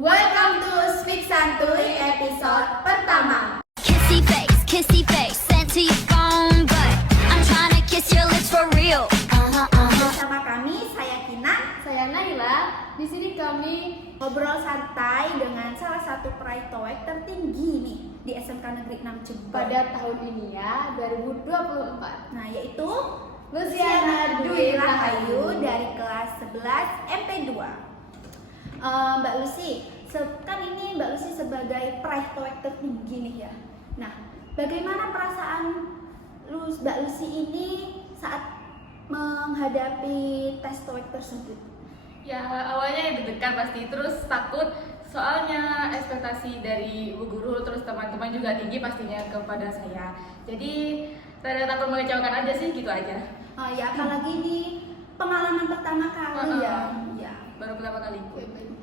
Welcome to Speak Santuy episode pertama. Kissy face, sent to your phone, but I'm trying to kiss your lips for real. Bersama kami, saya Kina. Saya Naila. Di sini kami Ngobrol santai dengan salah satu peraih TOEIC tertinggi nih di SMK Negeri 6 Jember pada tahun ini ya, 2024. Nah, yaitu Luciana Dwi Rahayu dari kelas 11 MP2. Mbak Lucy, kan ini Mbak Lucy sebagai peraih TOEIC tertinggi nih ya. Nah, bagaimana perasaan Mbak Lucy ini saat menghadapi tes TOEIC tersebut? Ya awalnya deg-degan pasti, terus takut soalnya ekspektasi dari ibu guru terus teman-teman juga tinggi pastinya kepada saya. Jadi rada takut mengecewakan aja sih, gitu aja. Oh ya, apalagi di pengalaman pertama kali ya. Ya. Baru pertama kali ikut.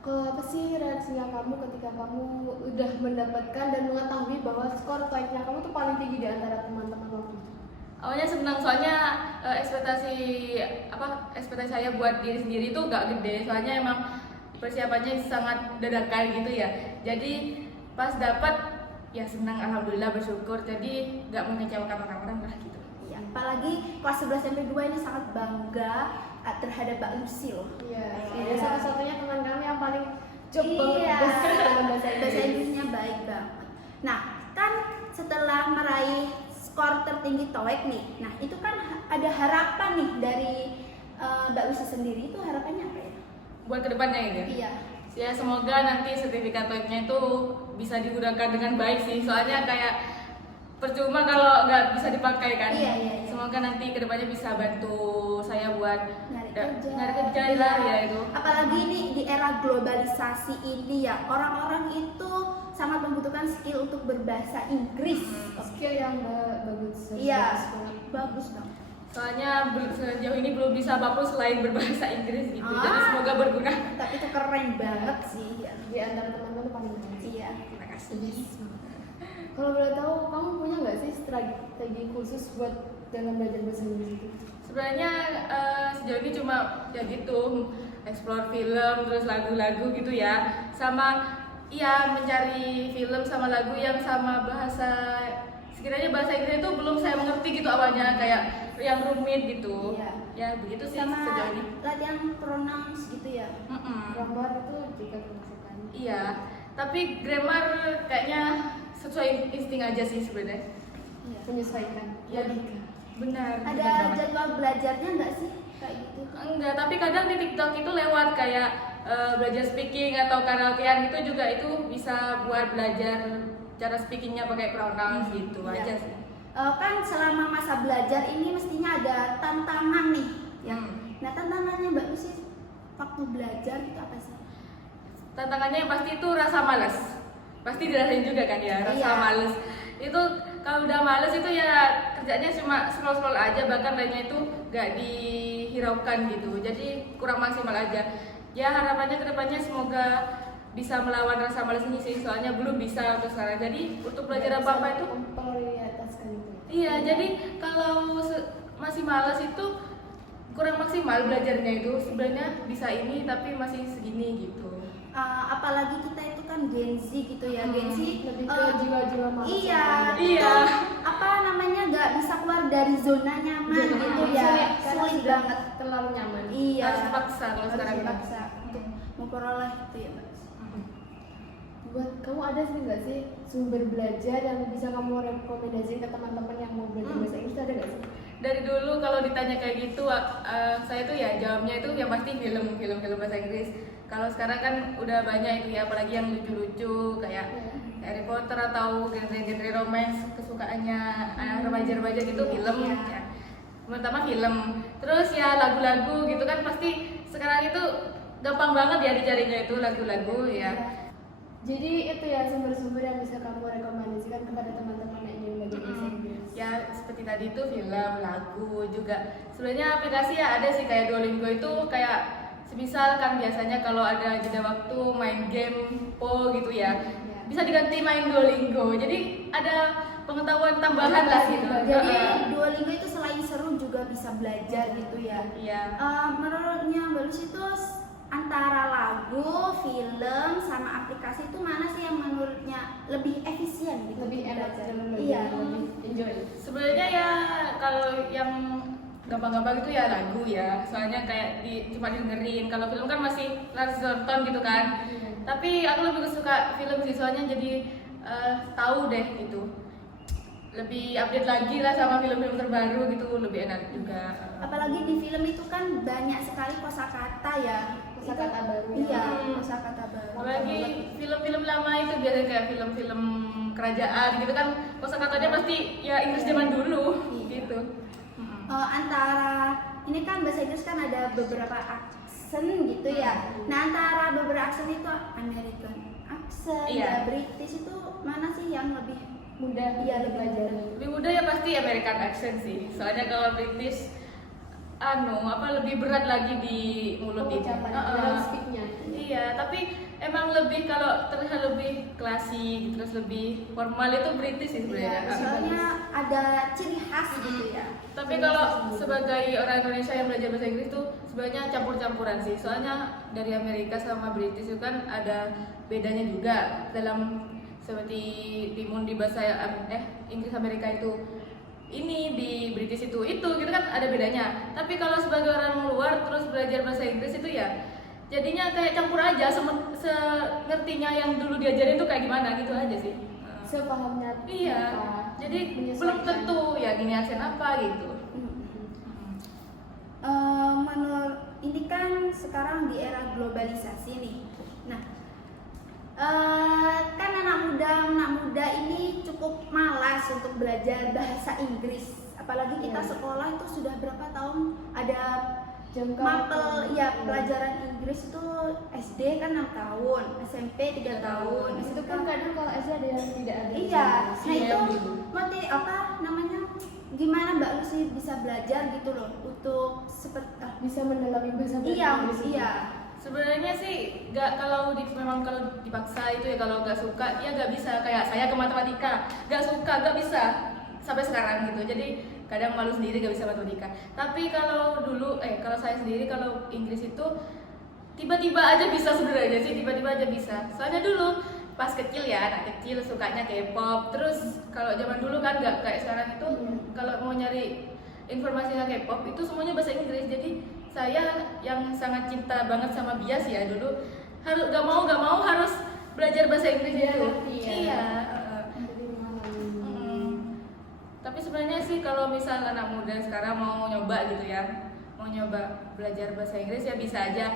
Kalau apa sih reaksinya kamu ketika kamu udah mendapatkan dan mengetahui bahwa skor TOEIC-nya kamu tuh paling tinggi di antara teman-teman kamu? Awalnya senang soalnya ekspektasi saya buat diri sendiri itu gak gede, soalnya emang persiapannya sangat dadakan gitu ya. Jadi pas dapat ya senang, alhamdulillah, bersyukur, jadi gak mengecewakan orang-orang lah gitu. Ya, apalagi kelas 11 MP2 ini sangat bangga terhadap Mbak Lucy loh. Iya. Iya. Dia satu-satunya teman kami yang paling job Iya. banget Bahasa Inggrisnya baik banget. Nah, kan setelah meraih skor tertinggi TOEIC nih, nah itu kan ada harapan nih dari Mbak Lucy sendiri, itu harapannya apa ya? Buat kedepannya ini ya? Iya. Ya semoga nanti sertifikat TOEIC-nya itu bisa digunakan dengan baik sih, soalnya kayak percuma kalau nggak bisa dipakai kan. Iya. Semoga nanti kedepannya bisa bantu saya buat Nyari nyari kerja Iya. lah ya itu. Apalagi ini di era globalisasi ini ya, orang-orang itu sangat membutuhkan skill untuk berbahasa Inggris. skill yang bagus. Iya, banget. bagus dong. Soalnya sejauh ini belum bisa apapun selain berbahasa Inggris gitu. Jadi Ah. semoga berguna. Tapi itu keren banget sih ya. Di antara teman-teman paling bagus. Iya. Terima kasih. Kalau boleh tahu, kamu punya nggak sih strategi khusus buat dalam belajar bahasa Inggris itu? Sebenarnya sejauh ini cuma ya gitu, explore film terus lagu-lagu gitu ya. Sama iya mencari film sama lagu yang sama bahasa, sekiranya bahasa Inggris itu belum saya mengerti gitu awalnya, kayak yang rumit gitu. Iya. Ya begitu sih Sama sejauh ini. latihan pronounce gitu ya. Gambar itu juga termasukkan. Iya, tapi grammar kayaknya sesuai insting aja sih sebenarnya. Iya. Menyesuaikan. Ya, Logika. benar. Ada benar banget. jadwal belajarnya nggak sih kayak gitu? Enggak, tapi kadang di TikTok itu lewat kayak belajar speaking atau karaokean gitu juga, itu bisa buat belajar cara speakingnya pakai pronounce gitu Iya. aja sih. Kan selama masa belajar ini mestinya ada tantangan nih ya. Nah, tantangannya Mbak Lucy waktu belajar itu apa sih? Tantangannya yang pasti itu rasa malas. Pasti dirasain juga kan ya, rasa Iya. males. Itu kalau udah males itu ya kerjanya cuma scroll-scroll aja, bahkan lainnya itu gak dihiraukan gitu. Jadi kurang maksimal aja. Ya harapannya kedepannya semoga bisa melawan rasa malas ini sih, soalnya belum bisa untuk sekarang. Jadi untuk belajar apa-apa itu memprioritaskan itu. iya, jadi kalau masih malas itu kurang maksimal belajarnya itu. Sebenarnya bisa ini tapi masih segini gitu. Apalagi kita itu kan Gen Z gitu ya. Gen Z Lebih ke jiwa-jiwa malas. Iya. Iya. Itu, apa namanya, nggak bisa keluar dari zona nyaman gitu ya. Sulit banget. Terlalu nyaman. Iya. Harus dipaksa kalau Harus sekarang. dipaksa untuk memperoleh itu ya, Mbak. Buat kamu ada sih nggak sih sumber belajar yang bisa kamu rekomendasiin ke teman-teman yang mau belajar bahasa Inggris, ada nggak sih? Dari dulu kalau ditanya kayak gitu, saya tuh ya jawabnya itu yang pasti film bahasa Inggris. Kalau sekarang kan udah banyak itu ya, apalagi yang lucu-lucu kayak Harry Potter atau genre-genre romance kesukaannya remaja-remaja gitu, film ya. Pertama film, terus ya lagu-lagu gitu kan, pasti sekarang itu gampang banget ya dicarinya itu lagu-lagu ya. Jadi itu ya sumber-sumber yang bisa kamu rekomendasikan kepada teman-teman yang ingin belajar bahasa Inggris. Ya seperti tadi itu film, lagu juga. Sebenarnya aplikasi ya ada sih, kayak Duolingo itu kayak semisal kan biasanya kalau ada jeda waktu main game Po gitu ya, bisa diganti main Duolingo. Jadi ada pengetahuan tambahan lah gitu. Jadi Duolingo itu selain seru juga bisa belajar gitu ya. Iya. Menurutnya Mbak Lucy itu antara lagu, film, lebih efisien gitu. Lebih enak belajar. dalam Iya. belajar, lebih enjoy. Sebenarnya ya kalau yang gampang-gampang itu ya lagu ya, soalnya kayak cuma dengerin. Kalau film kan masih harus nonton gitu kan. Tapi aku lebih suka film sih, soalnya jadi tahu deh gitu, lebih update lagi lah sama film-film terbaru gitu, lebih enak juga. Apalagi di film itu kan banyak sekali kosakata ya. Kosakata Itu- baru ya. Iya, kosakata baru. Apalagi film-film lama itu biasanya kayak film-film kerajaan gitu kan, kosakatanya pasti ya Inggris zaman dulu Iya. gitu. Antara ini kan bahasa Inggris kan ada beberapa aksen gitu ya. Nah, antara beberapa aksen itu American accent, Iya. ya British itu mana sih yang lebih Mudah Iya, lebih belajar. Lebih mudah ya pasti American accent sih, soalnya kalau British lebih berat lagi di mulut itu. Pengucapan Heeh. dalam speaknya. Iya, tapi emang lebih kalau terlihat lebih klasik, terus lebih formal itu British sih sebenarnya. Iya, soalnya ada ciri khas gitu ya. Tapi kalau sebagai orang Indonesia yang belajar bahasa Inggris tuh sebenarnya campur-campuran sih. Soalnya dari Amerika sama British itu kan ada bedanya juga dalam seperti di bahasa Inggris Amerika itu ini, di British itu gitu kan ada bedanya. Tapi kalau sebagai orang luar terus belajar bahasa Inggris itu ya jadinya kayak campur aja, ngertinya yang dulu diajarin tuh kayak gimana gitu aja sih. Sepahamnya. Iya, jadi belum tentu ya gini aksen apa gitu. Menurut ini kan sekarang di era globalisasi nih. Nah, kan anak muda ini cukup malas untuk belajar bahasa Inggris. Apalagi kita Iya. sekolah itu sudah berapa tahun ada Jangka mapel ya pelajaran Inggris itu SD kan 6 tahun, SMP 3 tahun. Itu kan kadang kalau SD ada yang tidak ada. Iya, nah Iya, itu gitu. gimana Mbak Lucy bisa belajar gitu loh untuk seperti Bisa mendalami bahasa Inggris. iya. Sebenarnya sih kalau dipaksa itu ya, kalau nggak suka ya nggak bisa. Kayak saya ke matematika nggak suka, nggak bisa sampai sekarang gitu. Jadi kadang malu sendiri nggak bisa matematika. Tapi kalau kalau saya sendiri kalau Inggris itu tiba-tiba aja bisa sebenarnya sih, tiba-tiba aja bisa. Soalnya dulu pas kecil ya, anak kecil sukanya K-pop. Terus kalau zaman dulu kan nggak kayak sekarang itu, kalau mau nyari informasi tentang K-pop itu semuanya bahasa Inggris. Jadi saya yang sangat cinta banget sama bias ya dulu, gak mau harus belajar bahasa Inggris Iya, itu. iya. Iya. Jadi memahami. Tapi sebenarnya sih kalau misal anak muda sekarang mau nyoba gitu ya, mau nyoba belajar bahasa Inggris ya bisa aja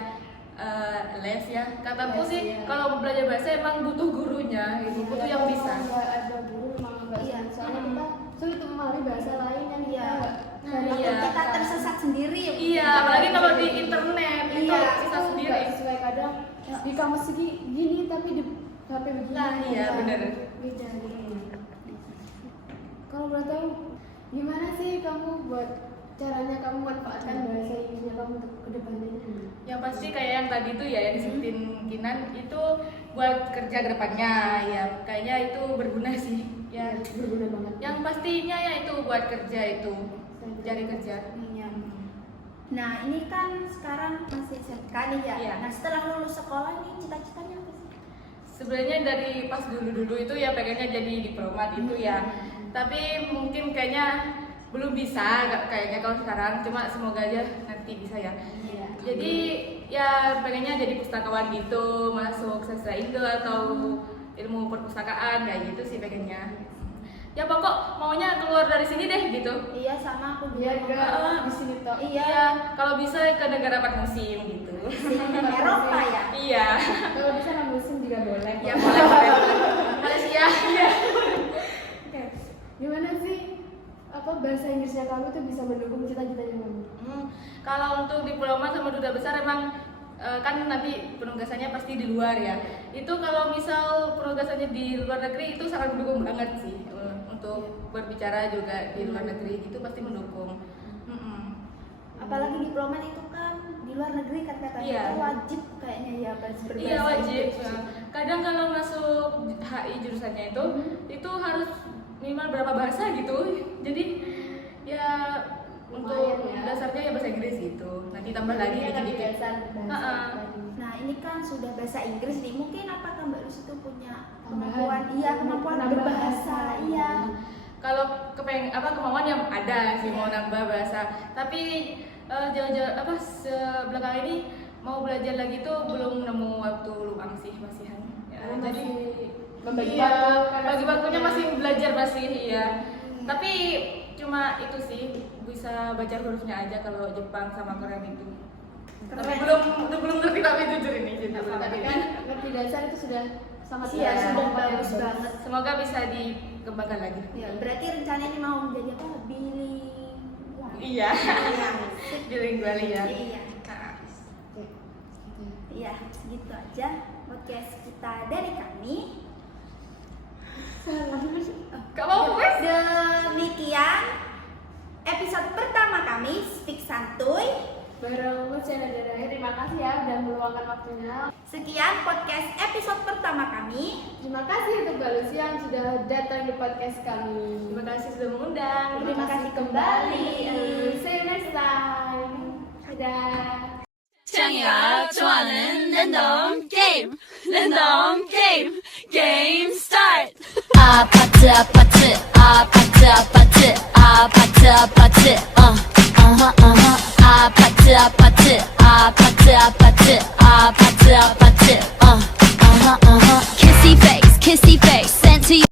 les ya. Kataku Les, sih iya. kalau belajar bahasa emang butuh gurunya gitu, butuh yang bisa. Kalau nggak ada guru memang nggak Iya. sulit. Soalnya kita sulit untuk memahami bahasa lain yang kita Iya. nggak Nah, Iya. kita tersesat sendiri. Iya, apalagi kalau di internet itu Iya, bisa itu sendiri. nggak sesuai. Kadang di kamus gini tapi di HP begini. Nah, iya, benar. Beda gitu. Kalau boleh tahu gimana sih kamu buat caranya kamu manfaatkan bahasa Inggrisnya kamu untuk kedepannya? Yang pasti kayak yang tadi tuh ya yang disebutin Kinan itu buat kerja ke depannya ya, kayaknya itu berguna sih ya. Berguna banget. Yang pastinya ya itu buat kerja itu, cari kerja. Iya. Nah, ini kan sekarang masih SMK nih ya. Iya. Nah, setelah lulus sekolah nih cita-citanya apa sih? Sebenarnya dari pas dulu itu ya pengennya jadi diplomat itu ya, tapi mungkin kayaknya belum bisa kayaknya kalau sekarang, cuma semoga aja nanti bisa ya. Iya. Jadi ya pengennya jadi pustakawan gitu, masuk sastra Indo atau ilmu perpustakaan kayak gitu sih pengennya. Ya pokok maunya keluar dari sini deh gitu. Iya, sama aku Biar juga. nggak di sini toh. Iya. Iya, kalau bisa ke negara empat musim gitu. Eropa ya. Iya. Kalau bisa nggak musim juga boleh. Ya boleh. Malaysia. Iya. Oke. Gimana sih bahasa Inggrisnya kamu tuh bisa mendukung cita-citanya kamu? Kalau untuk diplomat sama duta besar emang kan nanti penugasannya pasti di luar ya. Itu kalau misal penugasannya di luar negeri itu sangat mendukung banget sih untuk berbicara juga di luar negeri itu pasti mendukung. Apalagi diplomat itu kan di luar negeri kan katanya Iya. itu wajib kayaknya ya berbahasa Iya wajib. Inggris. Kadang kalau masuk HI jurusannya itu harus minimal berapa bahasa gitu. Jadi ya untuk Lumayan ya. dasarnya ya bahasa Inggris gitu. Nanti tambah lagi Ini kan dikit-dikit. dasar bahasa Ha-ha. tadi. Nah, ini kan sudah bahasa Inggris nih. Mungkin apakah Mbak Lucy itu punya Tambahan. kemampuan Nambah berbahasa? Iya. Kalau kemauan yang ada sih mau nambah bahasa, tapi jauh-jauh sebelakang ini mau belajar lagi tuh belum nemu waktu luang sih, masihan. Ya, jadi membagi iya, waktu, bagi waktunya masih belajar masih iya. Tapi cuma itu sih bisa baca hurufnya aja kalau Jepang sama Korea itu. Tapi belum ngerti tapi jujur ini jadi belum Tapi ngerti. kan ngerti dasar itu sudah sangat Iya, bagus. sudah bagus banget. Semoga bisa dikembangkan lagi. Ya, berarti rencana ini mau menjadi apa? Bilingual. Iya. Iya. Bilingual ya. Iya. Oke, gitu. Iya, segitu aja podcast kita dari kami. Gak mau wes? Demikian episode pertama kami Speak Santuy. Bareng Luciana dan Rahel, terima kasih ya udah meluangkan waktunya. Sekian podcast episode pertama kami. Terima kasih untuk Mbak Lucy yang sudah datang di podcast kami. Terima kasih sudah mengundang. Terima kasih kembali. See you next time. Dadah. 창이가 좋아하는 랜덤 게임 랜덤 게임 게임 스타트 아파트 아파트 아파트 아파트 아파트 아파트 아파트 아파트